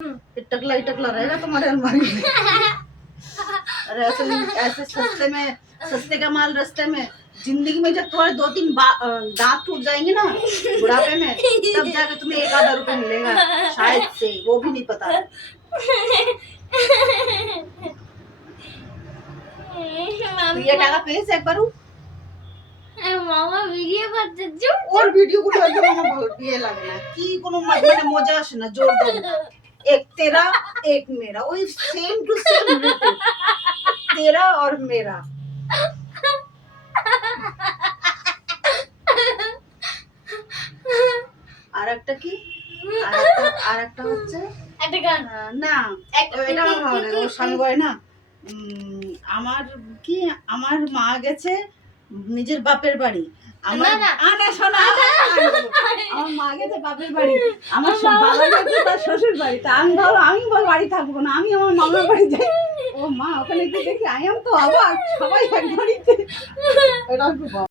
टकला ही टकला रहेगा तुम्हारे अलमारी में। अरे ऐसे सस्ते का माल रास्ते में, जिंदगी में जब तुम्हारे 2-3 दांत टूट जाएंगे ना बुढ़ापे में, तब जाके तुम्हें 1-आधा रुपये मिलेगा शायद से, वो भी नहीं पता। तो ये टाका पेज एक बार মামা ভিডিও করতে और वीडियो को लगे मामा बहुत ये लगना कि कोनो মানে মজা আসে না, জোর দেবে एक तेरा एक मेरा, वही सेम टू सेम तेरा और मेरा। আরেকটা কি আরেকটা হচ্ছে একটা গান না, এটা আমার ভালো লাগে। ওর স্বামী বলে না আমার কি আমার মা গেছে নিজের বাপের বাড়ি, আমার আমার মা গেছে বাপের বাড়ি, আমার বাবা গেছে তার শ্বশুর বাড়ি। তা আমি ভাবো আমি বাড়ি থাকবো না, আমি আমার মামার বাড়ি যাই। ও মা ওখানে গিয়ে দেখি আই এম তো আবার সবাই এক বাড়িতে।